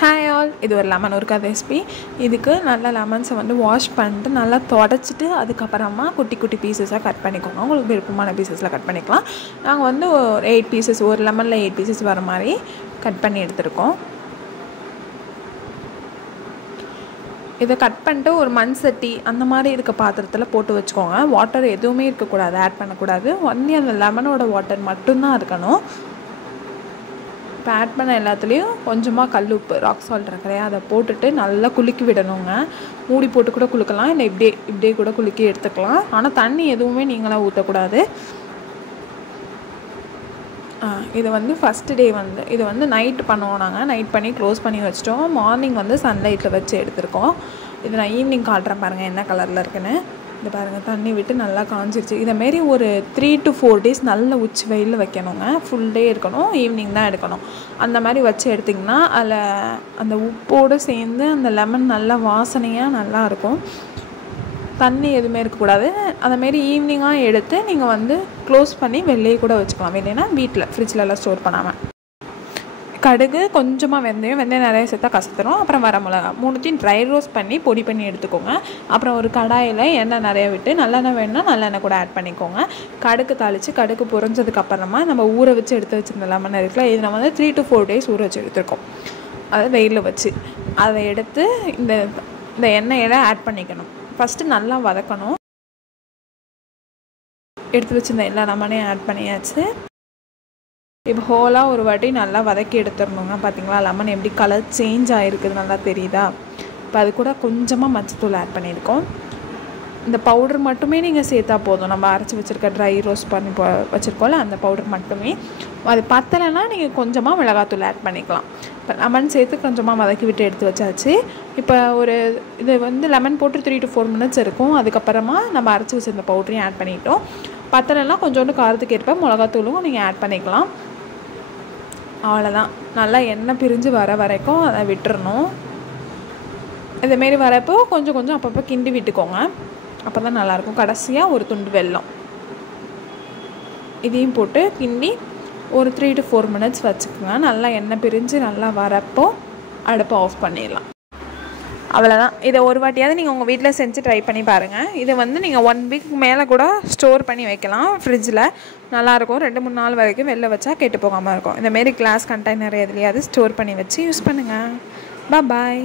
Hi all, இது ஒரு lemon ஊறுகாய் ரெசிபி. இதுக்கு நல்ல லெமன்ஸை வந்து வாஷ் பண்ணிட்டு நல்லா தொடச்சிட்டு அதுக்கப்புறமா குட்டி குட்டி பீசஸாக கட் பண்ணிக்கோங்க. உங்களுக்கு விருப்பமான பீசஸில் கட் பண்ணிக்கலாம். நாங்கள் வந்து ஒரு 8 பீசஸ், ஒரு லெமனில் 8 பீசஸ் வர மாதிரி கட் பண்ணி எடுத்துருக்கோம். இதை கட் பண்ணிட்டு ஒரு மண் சட்டி அந்த மாதிரி இருக்க பாத்திரத்தில் போட்டு வச்சுக்கோங்க. வாட்டர் எதுவுமே இருக்கக்கூடாது, ஆட் பண்ணக்கூடாது. ஒன்லி அந்த லெமனோட வாட்டர் மட்டும்தான் இருக்கணும். இப்போ ஆட் பண்ண எல்லாத்துலேயும் கொஞ்சமாக கல் உப்பு, ராக் சால்ட் இருக்கிறையா, அதை போட்டுட்டு நல்லா குலுக்கி விடணுங்க. மூடி போட்டு கூட குலுக்கலாம், இல்லை இப்படியே கூட குலுக்கி எடுத்துக்கலாம். ஆனால் தண்ணி எதுவுமே நீங்களாம் ஊற்றக்கூடாது. இது வந்து ஃபஸ்ட்டு டே வந்து இது வந்து நைட் பண்ணுவோம். நாங்கள் நைட் பண்ணி க்ளோஸ் பண்ணி வச்சிட்டோம். மார்னிங் வந்து சன்லைட்டில் வச்சு எடுத்துருக்கோம். இது நான் ஈவினிங் காட்டுறேன் பாருங்கள் என்ன கலரில் இருக்குன்னு. இது பாருங்கள், தண்ணி விட்டு நல்லா காஞ்சிருச்சு. இதேமாரி ஒரு 3 to 4 days நல்ல உச்சி வெயிலில் வைக்கணுங்க. ஃபுல் டே இருக்கணும், ஈவினிங் தான் எடுக்கணும். அந்த மாதிரி வச்சு எடுத்திங்கன்னா அதில் அந்த உப்போடு சேர்ந்து அந்த லெமன் நல்லா வாசனையாக நல்லாயிருக்கும். தண்ணி எதுவுமே இருக்கக்கூடாது. அந்தமாரி ஈவினிங்காக எடுத்து நீங்கள் வந்து க்ளோஸ் பண்ணி வெளியே கூட வச்சுக்கலாம். வெளியேனா வீட்டில் ஃப்ரிட்ஜிலலாம் ஸ்டோர் பண்ணாமல். கடுகு, கொஞ்சமாக வெந்தயம் நிறைய சேர்த்தா கசத்துரும். அப்புறம் வர மிளகா, மூணுத்தையும் ட்ரை ரோஸ்ட் பண்ணி பொடி பண்ணி எடுத்துக்கோங்க. அப்புறம் ஒரு கடாயில் எண்ணெய் நிறைய விட்டு, நல்லெண்ணெய் வேணுன்னா நல்லெண்ணெய் கூட ஆட் பண்ணிக்கோங்க. கடுகு தாளித்து கடுகு பொரிஞ்சதுக்கப்புறமா நம்ம ஊற வச்சு எடுத்து வச்சுருந்த லெமன் இருக்குல்ல, இது நம்ம வந்து 3 to 4 days ஊற வச்சு எடுத்துருக்கோம். அதை வெயிலில் வச்சு அதை எடுத்து இந்த எண்ணெயில் ஆட் பண்ணிக்கணும். ஃபஸ்ட்டு நல்லா வதக்கணும். எடுத்து வச்சுருந்த எல்லா லெமனையும் ஆட் பண்ணியாச்சு. இப்போ ஹோலாக ஒரு வாட்டி நல்லா வதக்கி எடுத்துடணுங்க. பார்த்தீங்களா லெமன் எப்படி கலர் சேஞ்ச் ஆகிருக்குது, நல்லா தெரியுதா? இப்போ அது கூட கொஞ்சமாக மஞ்சத்தூள் ஆட் பண்ணியிருக்கோம். இந்த பவுடர் மட்டுமே நீங்கள் சேர்த்தா போதும். நம்ம அரைச்சி வச்சுருக்க ட்ரை ரோஸ்ட் பண்ணி வச்சுருக்கோம்ல, அந்த பவுடர் மட்டுமே. அது பத்தலைன்னா நீங்கள் கொஞ்சமாக மிளகாத்தூள் ஆட் பண்ணிக்கலாம். இப்போ லெமன் சேர்த்து கொஞ்சமாக வதக்கி விட்டு எடுத்து வச்சாச்சு. இப்போ இது வந்து லெமன் போட்டு 3 to 4 minutes இருக்கும். அதுக்கப்புறமா நம்ம அரைச்சி வச்சுருந்த பவுடரையும் ஆட் பண்ணிட்டோம். பத்தலைன்னா கொஞ்சோண்டு காரத்துக்கு ஏற்ப மிளகாத்தூளும் நீங்கள் ஆட் பண்ணிக்கலாம். அவ்வளோதான். நல்லா எண்ணெய் பிரிஞ்சு வர வரைக்கும் அதை விட்டுறணும். இதேமாரி வரப்போ கொஞ்சம் அப்பப்போ கிண்டி விட்டுக்கோங்க. அப்போ தான் நல்லாயிருக்கும். கடைசியாக ஒரு துண்டு வெல்லம் இதையும் போட்டு கிண்டி ஒரு 3 to 4 minutes வச்சுக்கோங்க. நல்லா எண்ணெய் பிரிஞ்சு நல்லா வரப்போ அடுப்பை ஆஃப் பண்ணிடலாம். அவ்வளோதான். இதை ஒரு வாட்டியாவது நீங்கள் உங்கள் வீட்டில் செஞ்சு ட்ரை பண்ணி பாருங்கள். இதை வந்து நீங்கள் 1 week மேலே கூட ஸ்டோர் பண்ணி வைக்கலாம் ஃப்ரிட்ஜில். நல்லாயிருக்கும். 2-3 நாள் வரைக்கும் வெளில வச்சா கெட்டு போகாமல் இருக்கும். இந்தமாரி கிளாஸ் கண்டெய்னர் எதுலையாவது ஸ்டோர் பண்ணி வச்சு யூஸ் பண்ணுங்கள். பாய்.